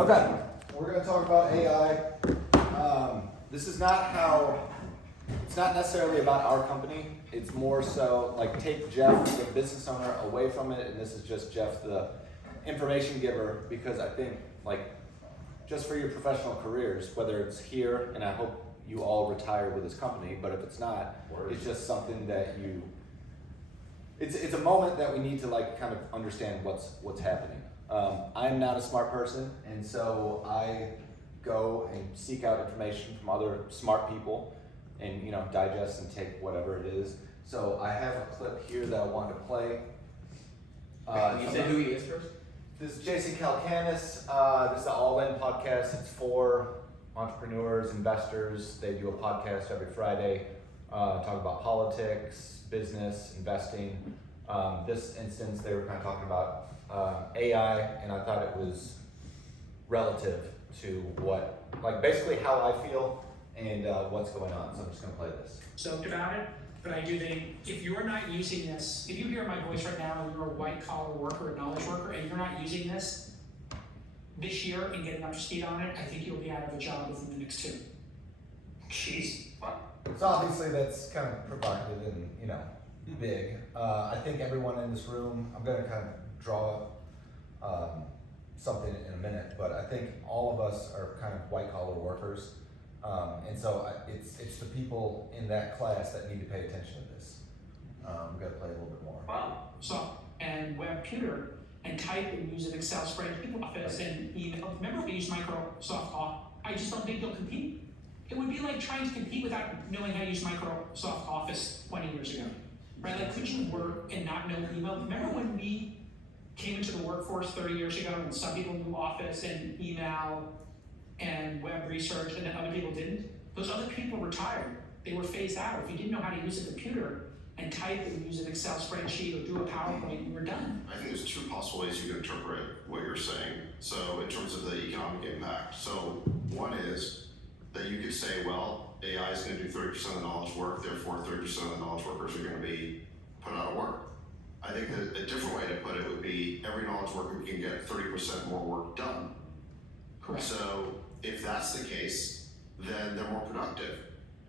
Okay, we're going to talk about AI. This is not how, it's not necessarily about our company. It's more so like take Jeff, the business owner, away from it, and this is just Jeff, the information giver, because I think like just for your professional careers, whether it's here, and I hope you all retire with this company, but if it's not, it's just something that you, it's a moment that we need to like kind of understand what's happening. I'm not a smart person, and so I go and seek out information from other smart people and digest and take whatever it is. So I have a clip here that I wanted to play. You say who he is first? This is Jason Calacanis. This is the All In podcast. It's for entrepreneurs, investors. They do a podcast every Friday, talk about politics, business, investing. This instance, they were kind of talking about AI, and I thought it was relative to what, like basically how I feel and what's going on. So I'm just going to play this. Stoked about it, but I do think if you're not using this, if you hear my voice right now and you're a white collar worker, a knowledge worker, and you're not using this year and getting up to speed on it, I think you'll be out of a job within the next 2. Jeez. So obviously that's kind of provocative and big. I think everyone in this room, I'm going to kind of draw something in a minute, but I think all of us are kind of white collar workers, and so it's the people in that class that need to pay attention to this. I'm going to play a little bit more. Wow. So, and web computer and type and use an Excel spreadsheet, Office and email. Remember we used Microsoft Office? I just don't think they'll compete. It would be like trying to compete without knowing how to use Microsoft Office 20 years ago, right? Like, could you work and not know email? Remember when we came into the workforce 30 years ago and some people knew Office and email and web research and then other people didn't? Those other people retired. They were phased out. If you didn't know how to use a computer and type and use an Excel spreadsheet or do a PowerPoint, you were done. I think there's 2 possible ways you can interpret what you're saying. So in terms of the economic impact. So one is that you could say, well, AI is going to do 30% of the knowledge work, therefore 30% of the knowledge workers are going to be put out of work. I think that a different way to put it would be every knowledge worker can get 30% more work done. Correct. So if that's the case, then they're more productive.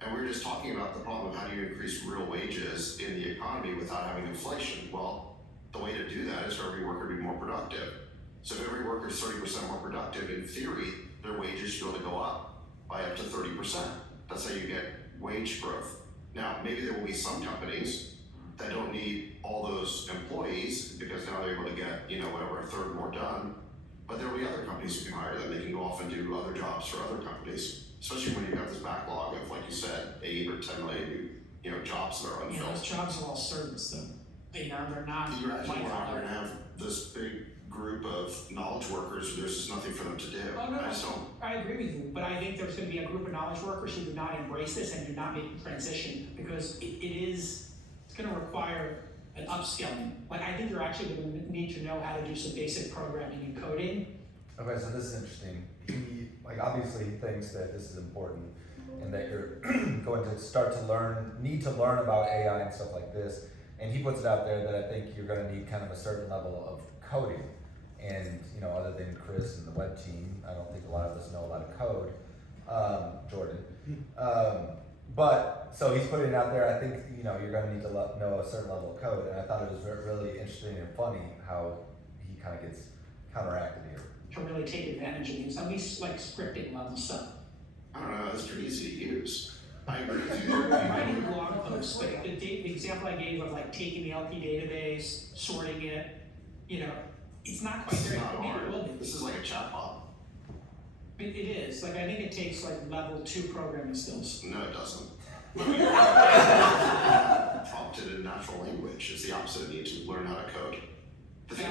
And we were just talking about the problem of how do you increase real wages in the economy without having inflation. Well, the way to do that is for every worker to be more productive. So if every worker is 30% more productive, in theory, their wages should be able to go up by up to 30%. That's how you get wage growth. Now, maybe there will be some companies that don't need all those employees because now they're able to get, whatever, a third more done. But there will be other companies who can hire them. They can go off and do other jobs for other companies, especially when you've got this backlog of, like you said, 8 or 10 million jobs that are unfilled. Yeah, those jobs are all servants, though. They're not. You're actually white collar. going to have this big group of knowledge workers. There's just nothing for them to do. Oh, no, I just don't. I agree with you, but I think there's going to be a group of knowledge workers who do not embrace this and do not make the transition because it's going to require an upskilling. Like, I think you're actually going to need to know how to do some basic programming and coding. Okay, so this is interesting. He, obviously he thinks that this is important and that you're going to need to learn about AI and stuff like this. And he puts it out there that I think you're going to need kind of a certain level of coding. And, other than Chris and the web team, I don't think a lot of us know a lot of code, Jordan. But, so he's putting it out there, I think, you're going to need to know a certain level of code. And I thought it was really interesting and funny how he kind of gets counteracted here. To really take advantage of these, at least like scripting level stuff. I don't know. That's pretty easy to use. I agree with you. Writing blog posts, like the example I gave of like taking the LP database, sorting it, it's not quite It's there. not Maybe it will hard. be. This is like a chatbot. It is. Like, I think it takes like level 2 programming skills. No, it doesn't. Prompted in natural language. It's the opposite of need to learn how to code. The thing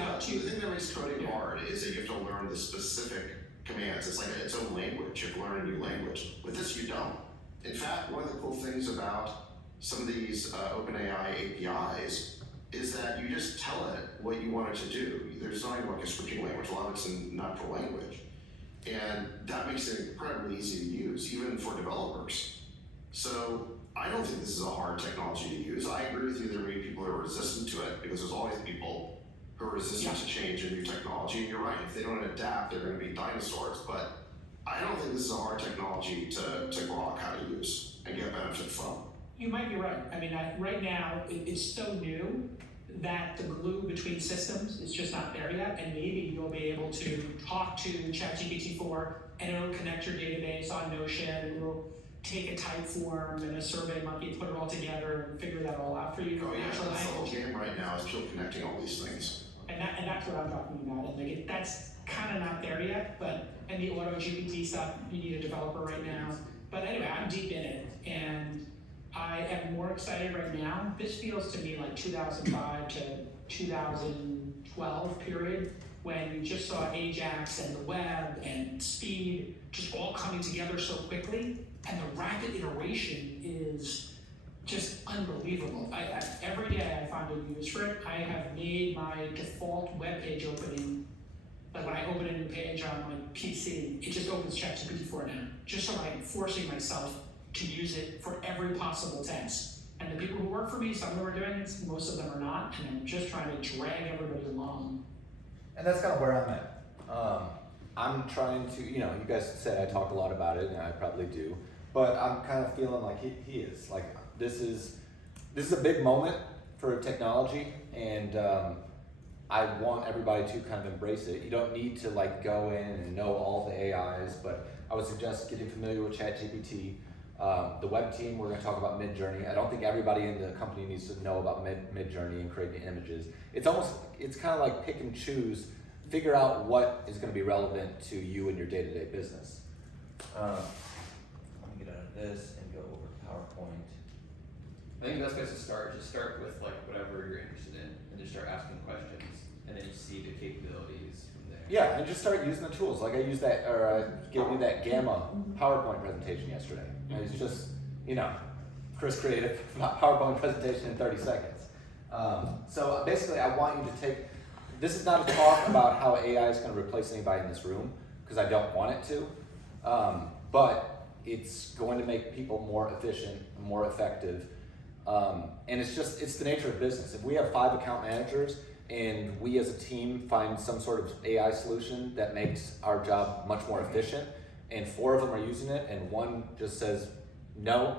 that makes coding hard is that you have to learn the specific commands. It's like its own language. You have to learn a new language. With this, you don't. In fact, one of the cool things about some of these OpenAI APIs is that you just tell it what you want it to do. There's not even like a scripting language. A lot of it's in natural language. And that makes it incredibly easy to use, even for developers. So I don't think this is a hard technology to use. I agree with you, there may be people who are resistant to it because there's always people who are resistant to change and new technology. And you're right, if they don't adapt, they're going to be dinosaurs. But I don't think this is a hard technology to grok how to use and get benefit from. You might be right. I mean, right now, it's so new that the glue between systems is just not there yet, and maybe you'll be able to talk to ChatGPT-4 and it'll connect your database on Notion, it'll take a type form and a survey monkey, put it all together and figure that all out for you. Oh yeah, Natural that's the whole language. game right now is people connecting all these things. And that's what I'm talking about. And like, that's kind of not there yet, and the auto GPT stuff, you need a developer right now. But anyway, I'm deep in it, and I am more excited right now. This feels to me like 2005 to 2012 period, when you just saw Ajax and the web and speed just all coming together so quickly, and the rapid iteration is just unbelievable. Every day I find a use for it. I have made my default web page opening, like when I open a new page on my PC, it just opens ChatGPT-4 now, just so I'm forcing myself to use it for every possible tense. And the people who work for me, some of them are doing it, most of them are not, and I'm just trying to drag everybody along. And that's kind of where I'm at. I'm trying to, you guys said I talk a lot about it, and I probably do, but I'm kind of feeling like he is. Like, this is a big moment for technology, and I want everybody to kind of embrace it. You don't need to like go in and know all the AIs, but I would suggest getting familiar with ChatGPT. The web team, we're going to talk about Midjourney. I don't think everybody in the company needs to know about Midjourney and creating images. It's kind of like pick and choose, figure out what is going to be relevant to you and your day-to-day business. Let me get out of this and go over to PowerPoint. I think the best place to start, just start with like whatever you're interested in and just start asking questions, and then you see the capabilities from there. Yeah, and just start using the tools. Like I used that, or I gave you that Gamma PowerPoint presentation yesterday. And it's just, Chris created a PowerPoint presentation in 30 seconds. So basically I want you to this is not a talk about how AI is going to replace anybody in this room, because I don't want it to, but it's going to make people more efficient, more effective, and it's the nature of business. If we have 5 account managers and we as a team find some sort of AI solution that makes our job much more efficient, and 4 of them are using it, and 1 just says no,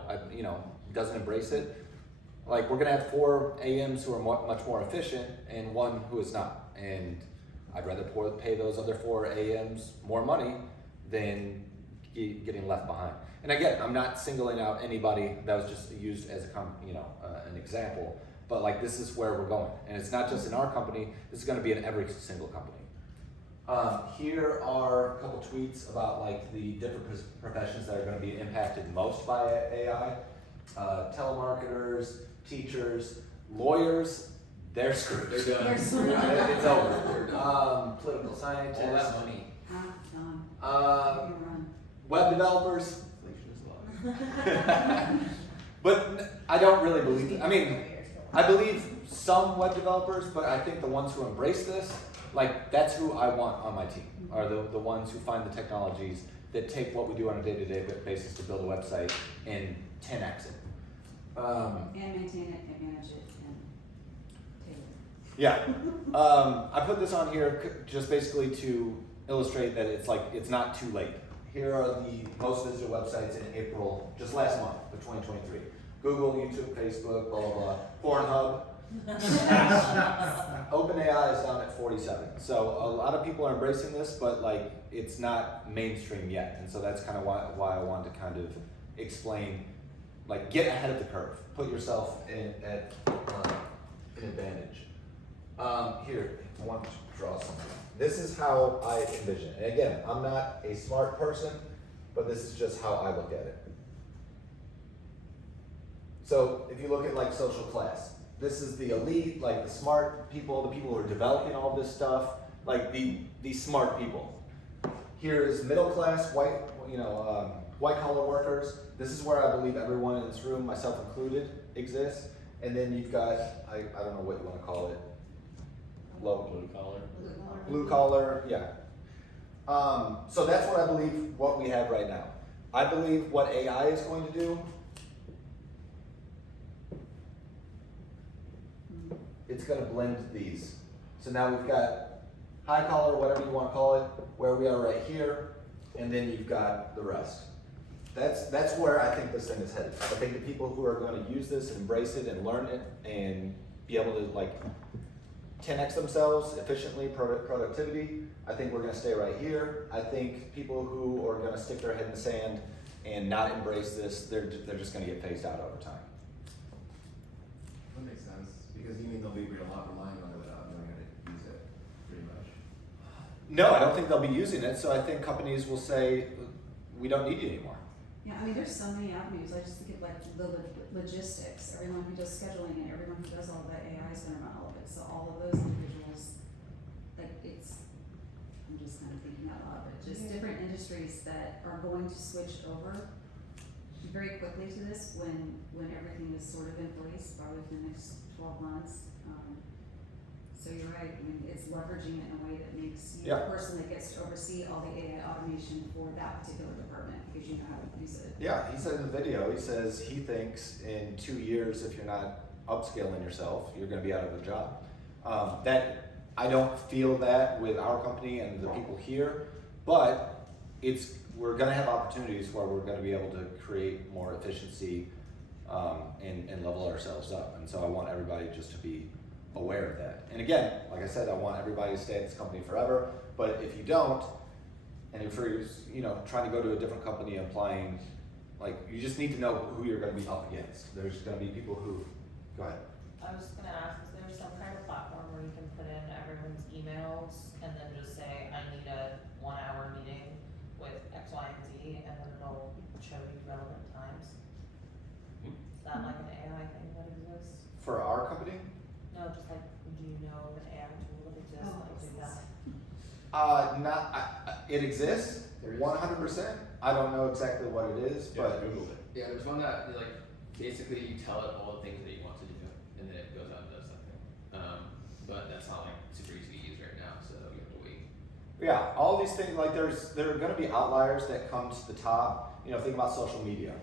doesn't embrace it, like we're gonna have 4 AMs who are much more efficient and 1 who is not. And I'd rather pay those other 4 AMs more money than getting left behind. And again, I'm not singling out anybody. That was just used as an example. But like, this is where we're going, and it's not just in our company. This is going to be in every single company. Here are a couple tweets about like the different professions that are going to be impacted most by AI. Telemarketers, teachers, lawyers, they're screwed. They're done. It's over. They're done. Political scientists. All that money. Web developers. Inflation is low. But I don't really believe it. I mean, I believe some web developers, but I think the ones who embrace this, like that's who I want on my team, are the ones who find the technologies that take what we do on a day-to-day basis to build a website and 10x it. And maintain it and manage it and take it. Yeah. I put this on here just basically to illustrate that it's not too late. Here are the most visited websites in April, just last month of 2023. Google, YouTube, Facebook, blah, blah, blah. Pornhub. OpenAI is down at 47. So a lot of people are embracing this, but like it's not mainstream yet. And so that's kind of why I wanted to kind of explain, like get ahead of the curve. Put yourself at an advantage. Here, I want to draw something. This is how I envision it. And again, I'm not a smart person, but this is just how I look at it. So if you look at like social class, this is the elite, like the smart people, the people who are developing all this stuff, like the smart people. Here is middle class, white collar workers. This is where I believe everyone in this room, myself included, exists. And then you've got, I don't know what you want to call it, low Blue collar. blue collar, yeah. So that's what I believe what we have right now. I believe what AI is going to do, it's going to blend these. So now we've got high collar, whatever you want to call it, where we are right here, and then you've got the rest. That's where I think this thing is headed. I think the people who are going to use this and embrace it and learn it and be able to like 10x themselves efficiently, productivity, I think we're going to stay right here. I think people who are going to stick their head in the sand and not embrace this, they're just going to get phased out over time. That makes sense, because you mean they'll be relying on it without knowing how to use it, pretty much. No, I don't think they'll be using it, so I think companies will say, we don't need you anymore. Yeah, I mean, there's so many avenues. I just think of like the logistics, everyone who does scheduling and everyone who does all that, AI is gonna run all of it. So all of those individuals, like I'm just kind of thinking out loud, but just different industries that are going to switch over very quickly to this when everything is sort of in place, probably within the next 12 months. So you're right, I mean, it's leveraging it in a way that makes you the person that gets to oversee all the AI automation for that particular department because you know how to use it. Yeah, he said in the video, he says he thinks in 2 years, if you're not upskilling yourself, you're gonna be out of a job. That I don't feel that with our company and the people here, but we're gonna have opportunities where we're gonna be able to create more efficiency and level ourselves up. And so I want everybody just to be aware of that. And again, like I said, I want everybody to stay at this company forever, but if you don't, and if you're trying to go to a different company applying, like, you just need to know who you're gonna be up against. There's gonna be people who, go ahead. I was gonna ask, is there some kind of platform where you can put in everyone's emails and then just say, I need a 1 hour meeting with X, Y, and Z, and then it'll show you relevant times? Is that like an AI thing that exists? For our company, No, just like, do you know of an AI tool that exists that do that? it exists, 100%. I don't know exactly what it is, but Googled it. Yeah, there's one that like basically you tell it all the things that you want to do, and then it goes out and does something. But that's not like super easy to use right now, so you have to wait. yeah, all these things, like there are gonna be outliers that come to the top. Think about social media.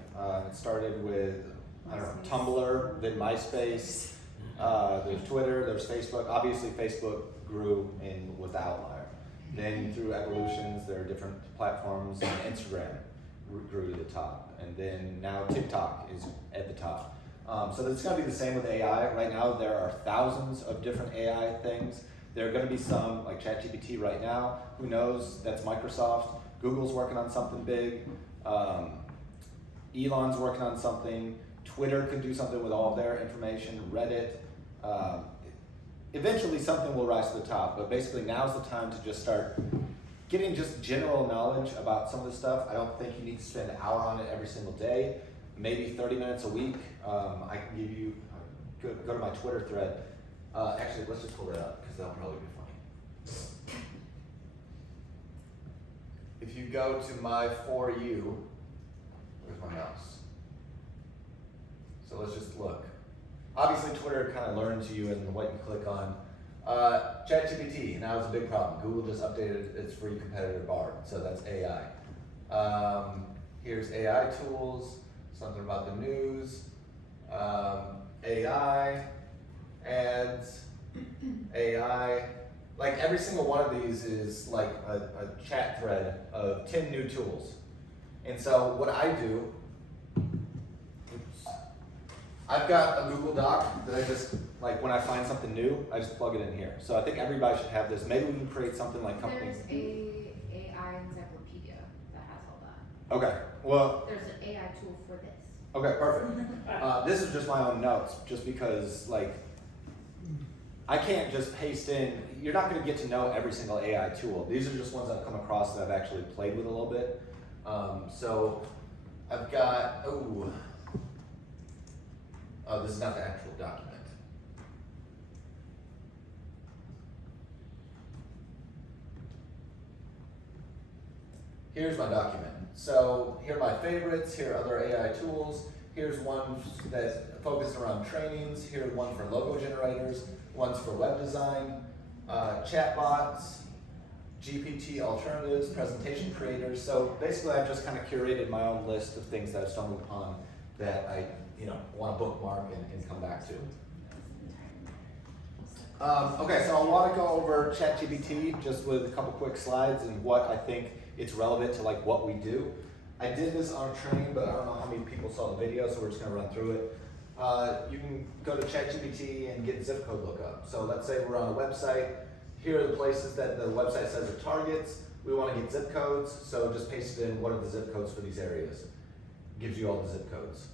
It started with, I don't know, Tumblr, then MySpace, there's Twitter, there's Facebook. Obviously Facebook grew and was the outlier. Then through evolutions, there are different platforms, and Instagram grew to the top. And then now TikTok is at the top. So it's gonna be the same with AI. Right now there are thousands of different AI things. There are gonna be some, like ChatGPT right now, who knows, that's Microsoft. Google's working on something big. Elon's working on something. Twitter could do something with all of their information, Reddit. Eventually something will rise to the top, but basically now's the time to just start getting just general knowledge about some of this stuff. I don't think you need to spend an hour on it every single day, maybe 30 minutes a week. I can give you, go to my Twitter thread. Actually, let's just pull that up because that'll probably be funny. If you go to my For You, where's my mouse? So let's just look. Obviously, Twitter kind of learns you and what you click on. ChatGPT, now it's a big problem. Google just updated its free competitor Bard, so that's AI. Here's AI tools, something about the news, AI, ads, AI. Like every single one of these is like a chat thread of 10 new tools. And so what I do, I've got a Google Doc that I just, like when I find something new, I just plug it in here. So I think everybody should have this. Maybe we can create something like company. There's a AI encyclopedia that has all that. Okay, well, There's an AI tool for this. okay, perfect. This is just my own notes, just because like, I can't just paste in, you're not gonna get to know every single AI tool. These are just ones I've come across that I've actually played with a little bit. So I've got, oh, this is not the actual document. Here's my document. So here are my favorites, here are other AI tools. Here's one that's focused around trainings. Here's one for logo generators, one's for web design, chatbots, GPT alternatives, presentation creators. So basically I've just kind of curated my own list of things that I've stumbled upon that I want to bookmark and come back to. Okay, so I want to go over ChatGPT just with a couple quick slides and what I think it's relevant to like what we do. I did this on training, but I don't know how many people saw the video, so we're just gonna run through it. You can go to ChatGPT and get zip code lookup. So let's say we're on a website. Here are the places that the website says it targets. We want to get zip codes, so just paste it in. What are the zip codes for these areas? Gives you all the zip codes.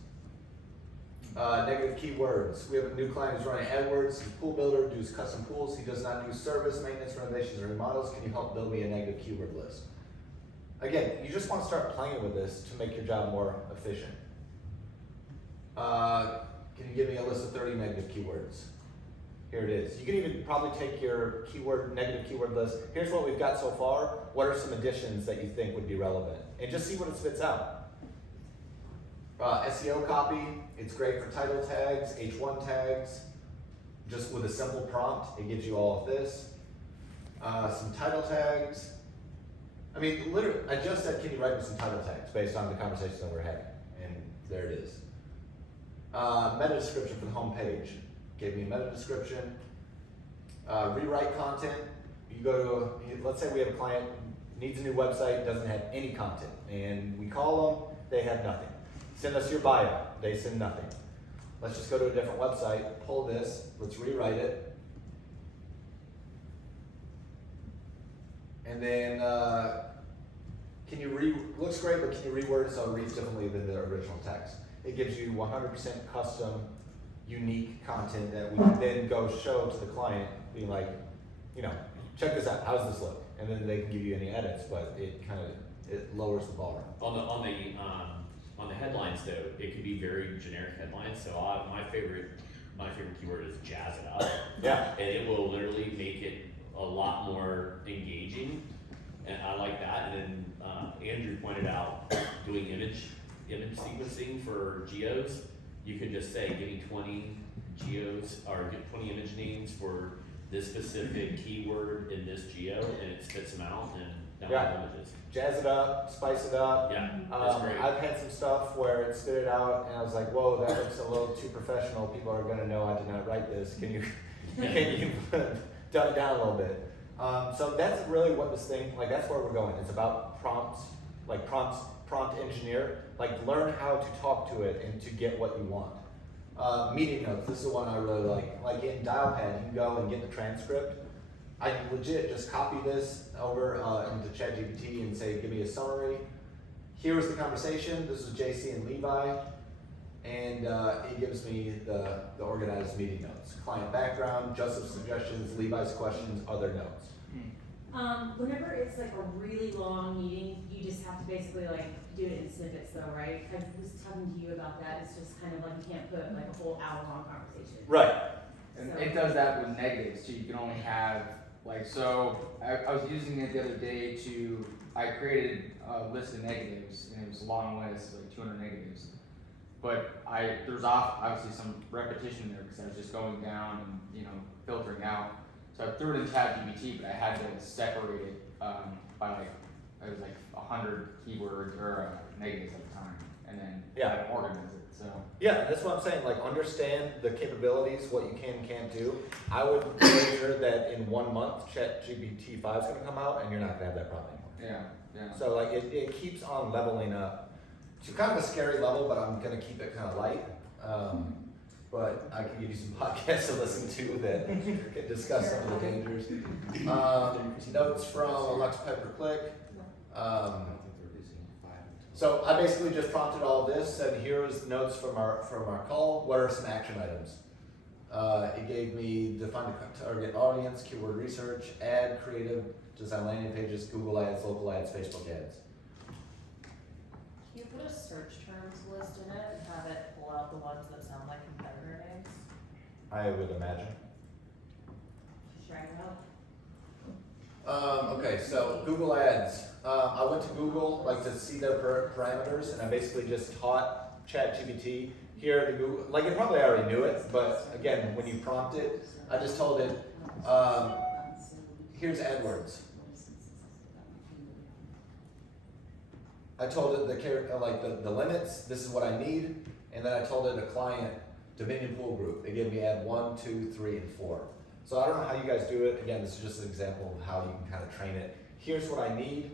Negative keywords. We have a new client who's running AdWords. He's a pool builder, does custom pools. He does not do service, maintenance, renovations, or remodels. Can you help build me a negative keyword list? Again, you just want to start playing with this to make your job more efficient. Can you give me a list of 30 negative keywords? Here it is. You can even probably take your negative keyword list. Here's what we've got so far. What are some additions that you think would be relevant? And just see what it spits out. SEO copy, it's great for title tags, H1 tags. Just with a simple prompt, it gives you all of this. Some title tags. I mean, literally, I just said, can you write me some title tags based on the conversation that we're having? And there it is. Meta description for the home page. Gave me a meta description. Rewrite content. You go to, let's say we have a client, needs a new website, doesn't have any content. And we call them, they have nothing. Send us your bio, they send nothing. Let's just go to a different website, pull this, let's rewrite it. And then, looks great, but can you reword it so it reads differently than the original text? It gives you 100% custom, unique content that we can then go show to the client, being like, check this out, how does this look? And then they can give you any edits, but it lowers the bar. On the headlines though, it could be very generic headlines. So my favorite keyword is jazz it up. Yeah. And it will literally make it a lot more engaging, and I like that. And then Andrew pointed out doing image sequencing for geos. You can just say, give me 20 geos or get 20 image names for this specific keyword in this geo, and it spits them out and download images. Jazz it up, spice it up. Yeah, that's great. I've had some stuff where it spit it out, and I was like, "Whoa, that looks a little too professional. People are going to know I did not write this. Can you dumb it down a little bit?" So that's really what this thing, that's where we're going. It's about prompts, prompt engineer, learn how to talk to it and to get what you want. Meeting notes. This is the one I really like. Like in Dialpad, you can go and get the transcript. I can legit just copy this over into ChatGPT and say, give me a summary. Here was the conversation. This was JC and Levi. And it gives me the organized meeting notes. Client background, Joseph's suggestions, Levi's questions, other notes. Whenever it's a really long meeting, you just have to basically do it in snippets though, right? I was talking to you about that. It's just kind of you can't put a whole hour-long conversation. Right. And So- it does that with negatives too. You can only have so I was using it the other day I created a list of negatives, and it was a long list, 200 negatives. But there's obviously some repetition there because I was just going down and filtering out. So I threw it in ChatGPT, but I had to separate it by it was 100 keywords or negatives at a time, and then Yeah. organize it. So Yeah, that's what I'm saying. Understand the capabilities, what you can and can't do. I would wager that in 1 month, ChatGPT 5 is going to come out, and you're not going to have that problem anymore. yeah. So it keeps on leveling up to kind of a scary level, but I'm going to keep it kind of light. But I can give you some podcasts to listen to that can discuss some of the dangers. Notes from Alexa Pay-Per-Click. So I basically just prompted all this, and here's notes from our call. What are some action items? It gave me define the target audience, keyword research, ad, creative, design landing pages, Google ads, local ads, Facebook ads. Can you put a search terms list in it and have it pull out the ones that sound like competitor names? I would imagine. Try it out. Okay, so Google Ads. I went to Google to see their parameters, and I basically just taught ChatGPT here to Google. It probably already knew it, but again, when you prompt it, I just told it, here's AdWords. I told it the limits. This is what I need, and then I told it a client Dominion Pool Group. They gave me ad 1, 2, 3, and 4. So I don't know how you guys do it. Again, this is just an example of how you can kind of train it. Here's what I need,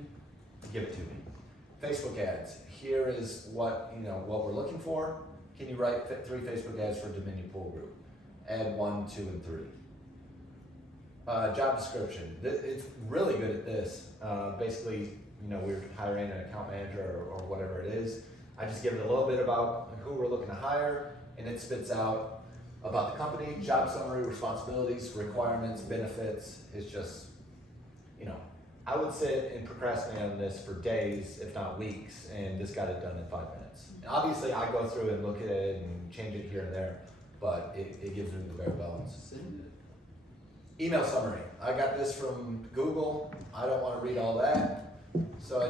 give it to me. Facebook ads. Here is what what we're looking for. Can you write 3 Facebook ads for Dominion Pool Group? Add 1, 2, and 3. Job description. It's really good at this. Basically, we're hiring an account manager or whatever it is. I just give it a little bit about who we're looking to hire, and it spits out about the company, job summary, responsibilities, requirements, benefits. It's just, I would sit and procrastinate on this for days, if not weeks, and this got it done in 5 minutes. And obviously, I go through and look at it and change it here and there, but it gives me the bare bones. Email summary. I got this from Google. I don't want to read all that. So I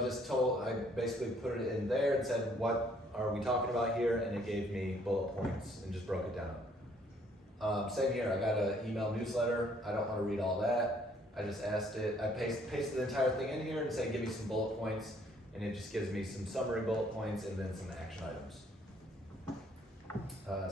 basically put it in there and said, what are we talking about here? And it gave me bullet points and just broke it down. Same here. I got an email newsletter. I don't want to read all that. I just asked it. I pasted the entire thing in here and said, give me some bullet points. And it just gives me some summary bullet points and then some action items.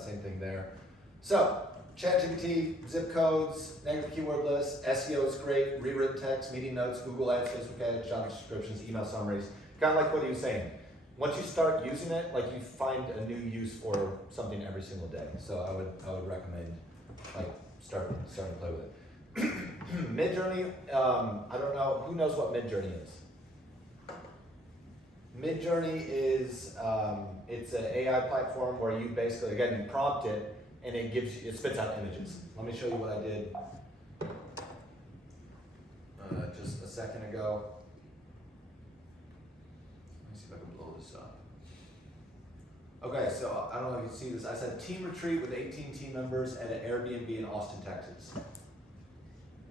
Same thing there. So, ChatGPT, zip codes, negative keyword lists, SEO is great, rewritten text, meeting notes, Google Ads, Facebook Ads, job descriptions, email summaries. Kind of like what he was saying. Once you start using it, you find a new use for something every single day. So I would recommend starting to play with it. Midjourney, I don't know, who knows what Midjourney is? Midjourney is it's an AI platform where you basically, again, you prompt it and it spits out images. Let me show you what I did just a second ago. Let me see if I can blow this up. Okay, so I don't know if you can see this. I said team retreat with 18 team members at an Airbnb in Austin, Texas.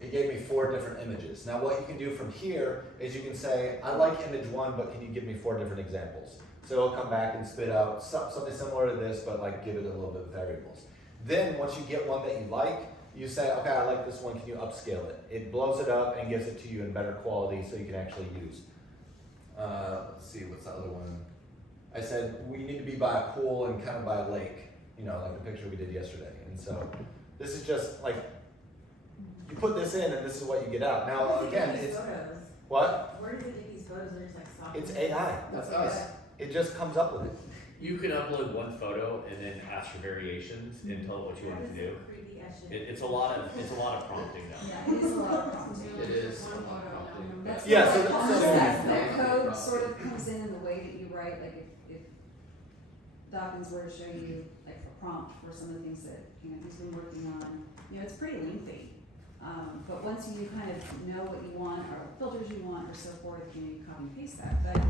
It gave me 4 different images. Now what you can do from here is you can say, I like image 1, but can you give me 4 different examples? So it'll come back and spit out something similar to this, but give it a little bit of variables. Then once you get one that you like, you say, okay, I like this one, can you upscale it? It blows it up and gives it to you in better quality so you can actually use. Let's see, what's the other one? I said, we need to be by a pool and kind of by a lake, like the picture we did yesterday. And so this is just you put this in and this is what you get out. Now again, it's, what? Where does it get these photos? They're just stock. It's AI. That's us. It just comes up with it. You can upload one photo and then ask for variations and tell it what you want it to do. It's a lot of prompting now. Yeah, it is a lot of prompting. It is a lot of prompting. That's Yeah, the so way that's- the code sort of comes in the way that you write, if Dawkins were to show you a prompt for some of the things that he's been working on, it's pretty lengthy. But once you kind of know what you want or what filters you want or so forth, you copy and paste that. But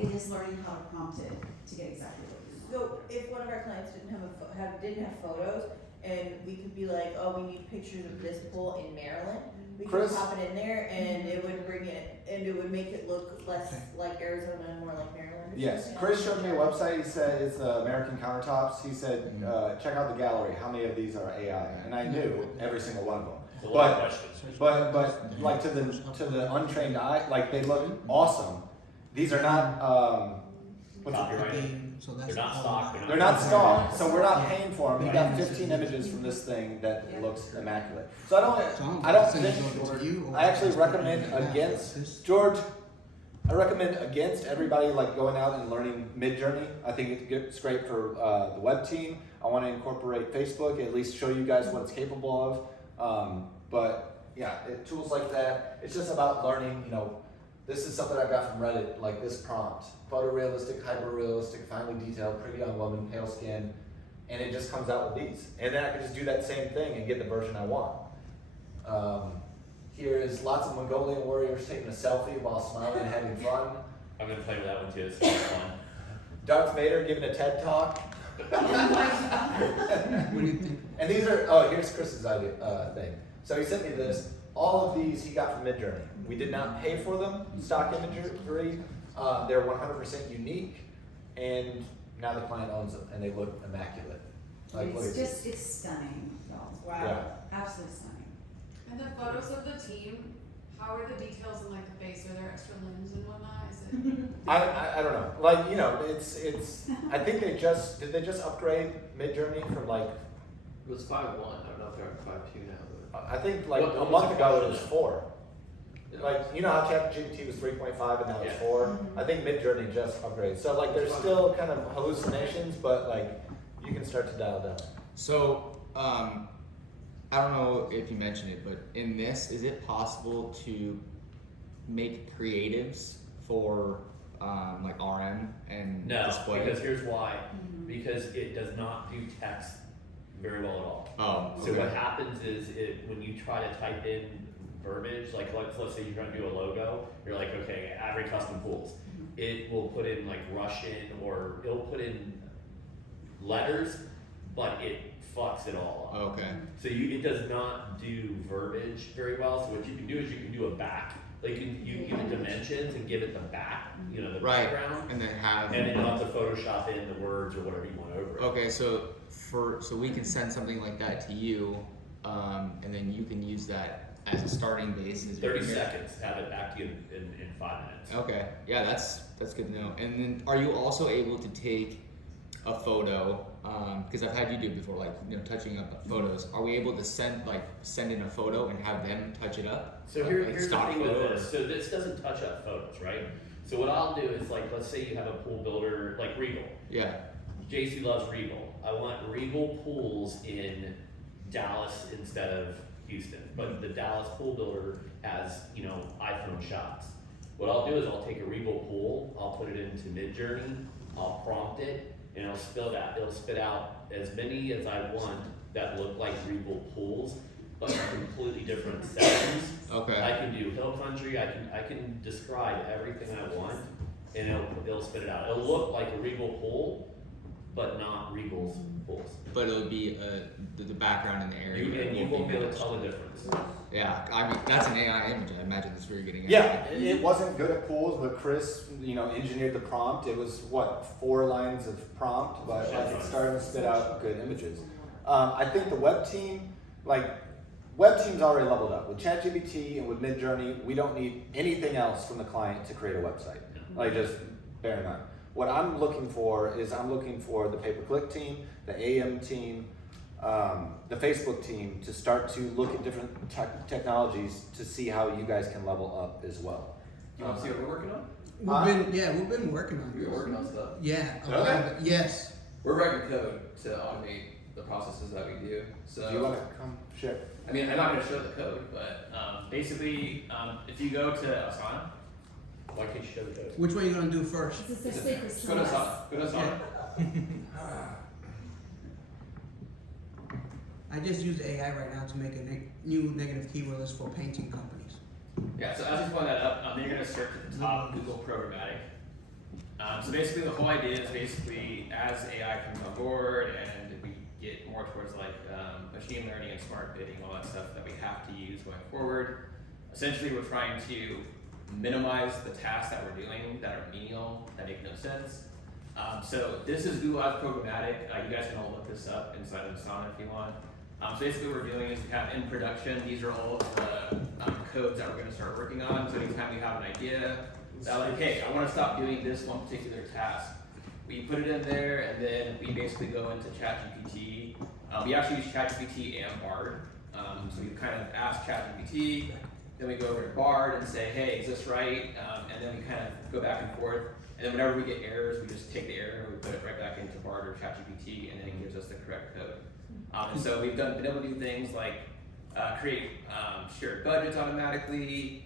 it is learning how to prompt it to get exactly what you want. So if one of our clients didn't have photos, and we could be like, oh, we need pictures of this pool in Maryland, we could Chris? pop it in there, and it would bring it, and it would make it look less like Arizona and more like Maryland. or Yes, something. Chris showed me a website. He said it's American Countertops. He said, check out the gallery. How many of these are AI? And I knew every single one of them. It's a lot of questions. But to the untrained eye, they look awesome. These are not what's it? Copyrighted. They're not stock. They're not stock, so we're not paying for them. He got 15 images from this thing that looks immaculate. So I don't think I actually recommend against George. I recommend against everybody going out and learning Midjourney. I think it's great for the web team. I want to incorporate Facebook, at least show you guys what it's capable of. But yeah, tools like that. It's just about learning. This is something I got from Reddit, like this prompt: photorealistic, hyper-realistic, finely detailed, pretty young woman, pale skin, and it just comes out with these. And then I can just do that same thing and get the version I want. Here is lots of Mongolian warriors taking a selfie while smiling and having fun. I'm gonna play with that one too. It's fun. Darth Vader giving a TED talk. What do you think? And these are, here's Chris's idea thing. So he sent me this. All of these he got from Midjourney. We did not pay for them, stock imagery. They're 100% unique, and now the client owns them, and they look immaculate. It's stunning, y'all. Wow. Yeah. Absolutely stunning. And the photos of the team, how are the details in the face? Are there extra limbs and whatnot? Is it? I don't know. It's. I think did they just upgrade Midjourney from It was 5.1. I don't know if they're at 5.2 now. I think like What a was month the ago it question was then? 4. Like, you know how ChatGPT was 3.5 and now it's Yeah. 4? I think Midjourney just upgraded. So like there's still kind of hallucinations, but like you can start to dial down. So, I don't know if you mentioned it, but in this, is it possible to make creatives for like RM and No, display? because here's why. Because it does not do text very well at all. Oh, So okay. what happens is when you try to type in verbiage, like let's say you're trying to do a logo, you're like, okay, add custom pools. It will put in like Russian or it'll put in letters, but it fucks it all up. Okay. So it does not do verbiage very well. So what you can do is you can do a back. Like you give it dimensions and give it the back, you know, the Right. background, And then have. and then you'll have to Photoshop in the words or whatever you want over it. Okay, so we can send something like that to you, and then you can use that as a starting base. As 30 seconds, have it back to you in 5 minutes. Okay, yeah, that's good to know. And then, are you also able to take a photo? Because I've had you do it before, like touching up photos. Are we able to send in a photo and have them touch it up? So Like here's the stock thing with photo this. So this doesn't touch up photos, right? So what I'll do is like, let's say you have a pool builder like Regal. Yeah. JC loves Regal. I want Regal pools in Dallas instead of Houston, but the Dallas pool builder has, iPhone shots. What I'll do is I'll take a Regal pool, I'll put it into Midjourney, I'll prompt it, and it'll spit out as many as I want that look like Regal pools, but in completely different settings. Okay. I can do hill country, I can describe everything I want, and it'll spit it out. It'll look like a Regal pool, but not Regal's pools. But it'll be the background in the area. You won't be able to tell the difference. Yeah, I mean that's an AI image. I imagine that's where you're getting at. Yeah, it wasn't good at pools, but Chris, engineered the prompt. It was 4 lines of prompt, but like it's starting to spit out good images. I think the web team's already leveled up with ChatGPT and with Midjourney. We don't need anything else from the client to create a website. Like just bear in mind. What I'm looking for is the pay-per-click team, the AM team, the Facebook team to start to look at different technologies to see how you guys can level up as well. You want to see what we're working on? We've been working on We're this. working on stuff. Yeah. Okay. Yes. We're writing code to automate the processes that we do. So Do you want to come share? I mean, I'm not going to show the code, but basically, if you go to Asana, Why can't you show the code? Which one are you gonna do first? It's a sacred go to Asana. Go to Asana. I just use AI right now to make a new negative keyword list for painting companies. Yeah, so as you point that up, then you're going to search at the top Google Programmatic. So basically, the whole idea is as AI comes on board and we get more towards machine learning and smart bidding, all that stuff that we have to use going forward. Essentially, we're trying to minimize the tasks that we're doing that are menial, that make no sense. So this is Google Ads Programmatic. You guys can all look this up inside of Asana if you want. So basically what we're doing is we have in production, these are all of the codes that we're going to start working on. So anytime we have an idea that hey, I want to stop doing this one particular task, we put it in there and then we basically go into ChatGPT. We actually use ChatGPT and Bard. So we kind of ask ChatGPT, then we go over to Bard and say, hey, is this right? And then we kind of go back and forth. And then whenever we get errors, we just take the error, we put it right back into Bard or ChatGPT, and then it gives us the correct code. And so we've been able to do things like create shared budgets automatically,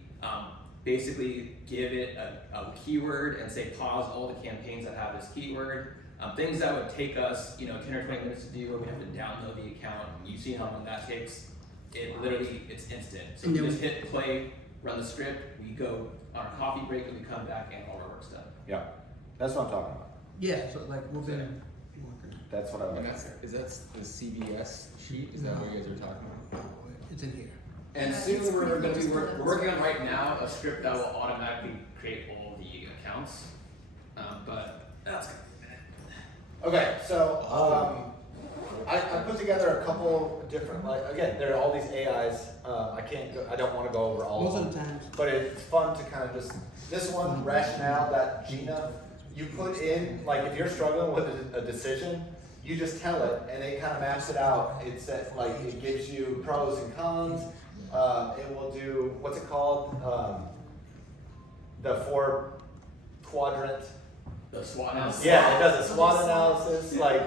basically give it a keyword and say pause all the campaigns that have this keyword. Things that would take us 10 or 20 minutes to do, where we have to download the account. You've seen how long that takes. It's instant. So we just hit play, run the script, we go on our coffee break, and we come back and all our work's done. Yeah, that's what I'm talking about. Yeah, so like we've been working. That's what I'm And looking is that the CBS sheet? Is that what you guys are talking about? It's in here. And soon we're going to be we're working on right now a script that will automatically create all the accounts. But that's gonna be a minute. Okay, so I put together a couple different, again, there are all these AIs. I don't want to go over all Most of of them, the times. but it's fun to kind of just, this one, rationale, that Gina, you put in, if you're struggling with a decision, you just tell it, and it kind of maps it out. It's like it gives you pros and cons. It will do what's it called? The 4 quadrant. The SWOT analysis. Yeah, it does a SWOT analysis. Like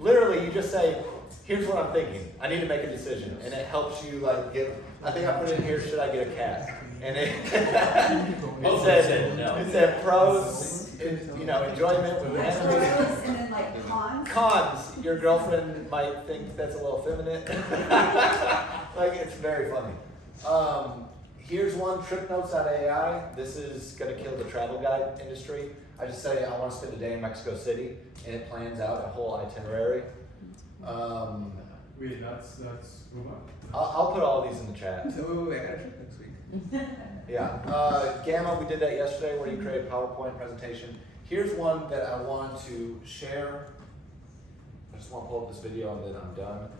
literally, you just say, "Here's what I'm thinking. I need to make a decision," and it helps you like get. I think I put in here, should I get a cat? And it it said pros, enjoyment with Pros enemies. and then like cons. Cons, your girlfriend might think that's a little feminine. Like it's very funny. Here's one, TripNotes.ai. This is gonna kill the travel guide industry. I just say I want to spend a day in Mexico City, and it plans out a whole itinerary. Wait, that's what? I'll put all these in the chat. So wait, I got a trip next week. Yeah, Gamma, we did that yesterday where you create a PowerPoint presentation. Here's one that I want to share. I just want to pull up this video and then I'm done.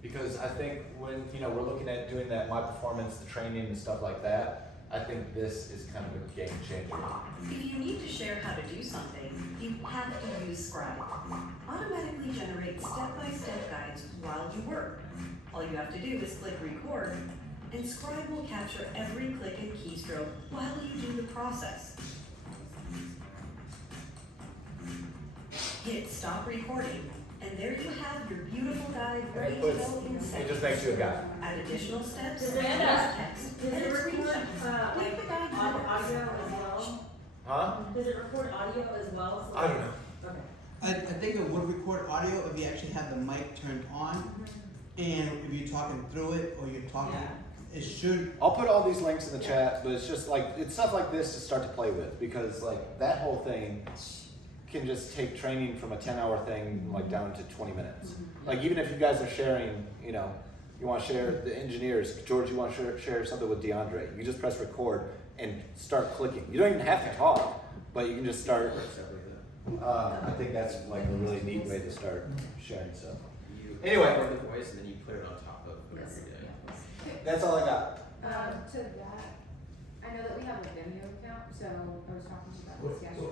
Because I think when we're looking at doing that My Performance, the training and stuff like that, I think this is kind of a game changer. If you need to share how to do something, you have to use Scribe. Automatically generate step-by-step guides while you work. All you have to do is click record, and Scribe will capture every click and keystroke while you do the process. Hit stop recording, and there you have your beautiful guide ready to go in It seconds. just makes you a guy. Add additional steps Does and it, text. Does it and record, screenshots. like, Leave the guide audio as well? Huh? Does it record audio as well? So I don't know. Okay. I think it would record audio if you actually have the mic turned on, and if you're talking through it or you're talking, Yeah. it should. I'll put all these links in the chat, but it's just like it's stuff like this to start to play with because like that whole thing can just take training from a 10-hour thing like down to 20 minutes. Like even if you guys are sharing, you want to share the engineers, George, you want to share something with DeAndre, you just press record and start clicking. You don't even have to talk, but you can just start. I think that's like a really neat way to start sharing stuff. You Anyway. record the voice and then you put it on top of whatever you're doing. That's all I got. To that, I know that we have a Vimeo account, so I was talking about this yesterday.